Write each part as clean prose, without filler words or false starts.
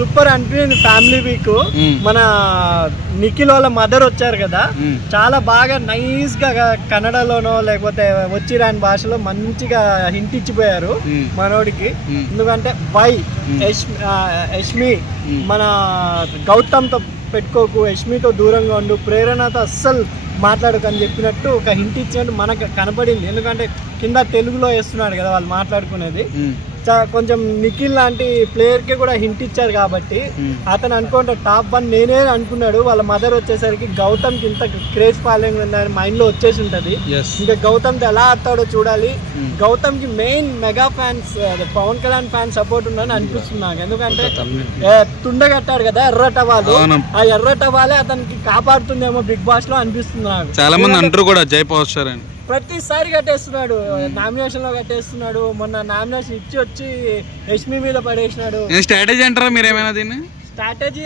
Super అనిపించింది. Family week మన నిఖిల్ వాళ్ళ మదర్ వచ్చారు కదా, చాలా బాగా నైస్ గా కన్నడలోనో లేకపోతే వచ్చిరాని భాషలో మంచిగా హింట్ ఇచ్చిపోయారు మనోడికి. ఎందుకంటే వై యష్మి మన గౌతమ్తో పెట్టుకోకు, యష్మితో దూరంగా ఉండు, ప్రేరణతో అస్సలు మాట్లాడకు అని చెప్పినట్టు ఒక హింట్ ఇచ్చినట్టు మనకు కనపడింది. ఎందుకంటే కింద తెలుగులో వేస్తున్నాడు కదా వాళ్ళు మాట్లాడుకునేది. కొంచెం నిఖిల్ లాంటి ప్లేయర్కి కూడా హింట్ ఇచ్చారు కాబట్టి అతను అనుకుంటే టాప్ 1 నేనే అనుకున్నాడు. వాళ్ళ మదర్ వచ్చేసరికి గౌతమ్కి ఇంత క్రేజ్ ఫాలోయింగ్ ఉందని మైండ్లో వచ్చేసి ఉంటుంది. ఇంకా గౌతమ్కి ఎలా ఆడతాడో చూడాలి. గౌతమ్కి main mega fans Pawan Kalyan fan support ఉందని అనిపిస్తుంది నాకు. ఎందుకంటే తుండగట్టాడు కదా ఎర్ర టవాలు, ఆ ఎర్ర టవాలే అతనికి కాపాడుతుందేమో బిగ్ బాస్ లో అనిపిస్తుంది నాకు. చాలా మంది అంటారు కూడా జై పవర్ స్టార్ అని. ప్రతిసారి కట్టేస్తున్నాడు, నామినేషన్ లో కట్టేస్తున్నాడు. మొన్న నామినేషన్ ఇచ్చి వచ్చి యష్మి మీద పడేసినాడు. స్ట్రాటజీ అంటారా మీరు ఏమైనా దీన్ని? స్ట్రాటజీ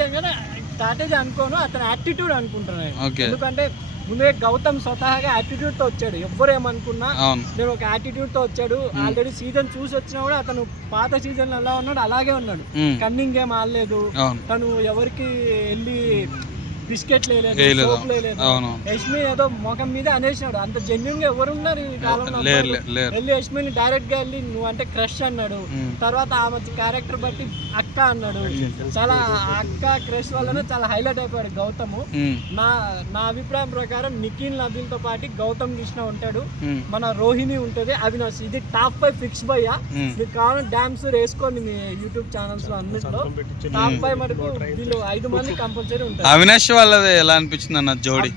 అనుకోను, అతని యాటిట్యూడ్ అనుకుంటున్నాను. ఎందుకంటే ముందే గౌతమ్ స్వతహాగా యాటిట్యూడ్ తో వచ్చాడు. ఎవరేమనుకున్నా నేను ఒక యాటిట్యూడ్ తో వచ్చాడు. ఆల్రెడీ సీజన్ చూసి వచ్చినా కూడా అతను పాత సీజన్ ఎలా ఉన్నాడు అలాగే ఉన్నాడు. కన్నింగ్ గేమ్ ఆడలేదు, తను ఎవరికి వెళ్ళి బిస్కెట్ లేదు, సోప్ లేదు. యష్మి ఏదో ముఖం మీద అనేసినాడు. అంత జెన్యున్ గా ఎవరున్నారు ఈ కాలంలో? వెళ్ళి యష్మిని డైరెక్ట్ గా వెళ్ళి నువ్వు అంటే క్రష్ అన్నాడు. తర్వాత ఆమె క్యారెక్టర్ బట్టి అక్క అన్నాడు. చాలా అక్క క్రష్ వల్లనే చాలా హైలైట్ అయిపోయాడు గౌతమ్. నా అభిప్రాయం ప్రకారం నిఖిల్ నబీల్ తో పాటు గౌతమ్ కృష్ణ ఉంటాడు, మన రోహిణి ఉంటది, అవినాష్. ఇది టాప్ 5 ఫిక్స్ భయ్యా. మీకు కావాలని డాన్స్ వేసుకోండి మీ యూట్యూబ్ ఛానల్స్ లో అన్నిట్లో. టాప్ 5 మటుకు వీళ్ళు 5 మంది కంపల్సరీ ఉంటారు. అవినాష్ వాళ్ళది ఎలా అనిపించింది అన్న జోడి?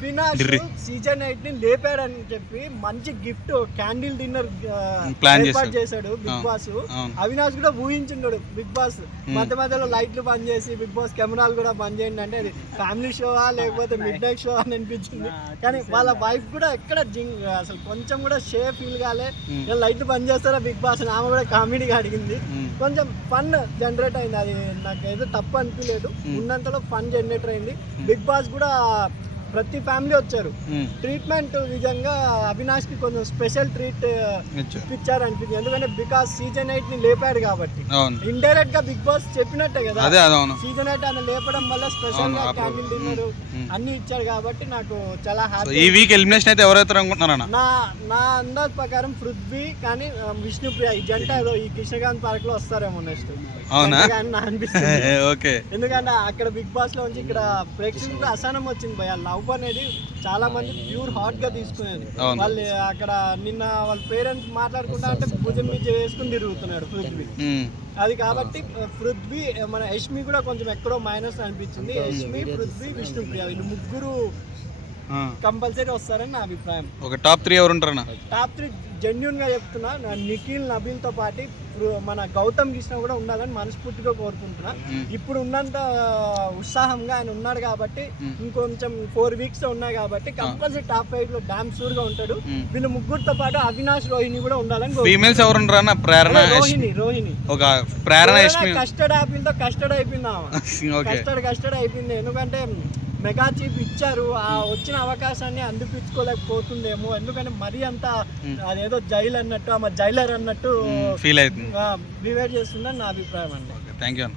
సీజన్ 8 ని లేపాడని చెప్పి మంచి గిఫ్ట్ క్యాండిల్ డిన్నర్ ప్లాన్ చేశాడు బిగ్ బాస్. అవినాష్ కూడా ఊహించుంటాడు బిగ్ బాస్ మధ్య మధ్యలో లైట్లు బంద్ చేసి బిగ్ బాస్ కెమెరాలు కూడా బంద్ చేయండి అంటే అది ఫ్యామిలీ షోవా లేకపోతే మిడ్ నైట్ షో అని అనిపించింది. కానీ వాళ్ళ వైఫ్ కూడా ఎక్కడ అసలు కొంచెం కూడా షేప్ ఫీల్ కాలే. లైట్లు బంద్ చేస్తారా బిగ్ బాస్ అని ఆమె కూడా కామెడీగా అడిగింది. కొంచెం ఫన్ జనరేట్ అయింది. అది నాకు ఏదో తప్పు అనిపించలేదు, ఉన్నంతలో ఫన్ జనరేట్ అయింది. బిగ్ బాస్ కూడా ప్రతి ఫ్యామిలీ వచ్చారు. ట్రీట్మెంట్ విధంగా అవినాష్ కి కొంచెం స్పెషల్ ట్రీట్ ఇచ్చారు అనిపించింది. ఎందుకంటే బికాస్ సీజన్ 8 ని లేపాడు కాబట్టి ఇండైరెక్ట్ గా బిగ్ బాస్ చెప్పినట్టే కదా, సీజన్ 8 అని లేపడం వల్ల స్పెషల్ గా క్యాండిల్ డిన్నర్ అన్ని ఇచ్చారు కాబట్టి నాకు చాలా హ్యాపీ. ఈ వీక్ ఎలిమినేషన్ అయితే ఎవరైతే అనుకుంటున్నారా? నా అందాజ్ ప్రకారం పృథ్వీ కానీ విష్ణుప్రియ ఈ జంట ఏదో ఈ కృష్ణకాంత్ పార్క్ లో వస్తారేమో నెక్స్ట్ అనిపిస్తుంది. ఎందుకంటే అక్కడ బిగ్ బాస్ లో నుంచి ఇక్కడ ప్రేక్షకులకు అసహనం వచ్చింది భయ. లవ్ అనేది చాలా మంది ప్యూర్ హాట్ గా తీసుకునేది. వాళ్ళు అక్కడ నిన్న వాళ్ళ పేరెంట్స్ మాట్లాడుకుంటా అంటే భుజం మీద వేసుకుని తిరుగుతున్నాడు పృథ్వీ. అది కాబట్టి పృథ్వీ మన యష్మి కూడా కొంచెం ఎక్కడో మైనస్ అనిపించింది. యష్మి, పృథ్వీ, విష్ణుప్రియ వీళ్ళు ముగ్గురు కంపల్సరీ వస్తారని నా అభిప్రాయం. ఒక టాప్ 3 ఎవరు ఉంటారన్న? టాప్ 3 జెన్యున్ గా చెప్తున్నా, నిఖిల్ నబీల్ తో పాటు మన గౌతమ్ కృష్ణ కూడా ఉండాలని మనస్ఫూర్తిగా కోరుకుంటున్నా. ఇప్పుడు ఉన్నంత ఉత్సాహంగా ఆయన ఉన్నాడు కాబట్టి ఇంకొంచెం 4 వీక్స్ ఉన్నాయి కాబట్టి కంపల్సరీ టాప్ 5 లో డామ్ షూర్ గా ఉంటాడు. వీళ్ళు ముగ్గురితో పాటు అవినాష్, రోహిణి కూడా ఉండాలని. ఫీమేల్స్ ఎవరు ఉంటారన్న? ప్రేరణ, రోహిణి. ఒక ప్రేరణ కస్టర్డ్ అయిపోయింది, కస్టర్డ్ అయిపోయింది. ఎందుకంటే మెగా చీఫ్ ఇచ్చారు, ఆ వచ్చిన అవకాశాన్ని అందిపించుకోలేకపోతుందేమో. ఎందుకంటే మరీ అంత అదేదో జైలు అన్నట్టు ఆమె జైలర్ అన్నట్టు ఫీల్ అవుతుంది, బిహేవ్ చేస్తుందని నా అభిప్రాయం అండి. Thank you.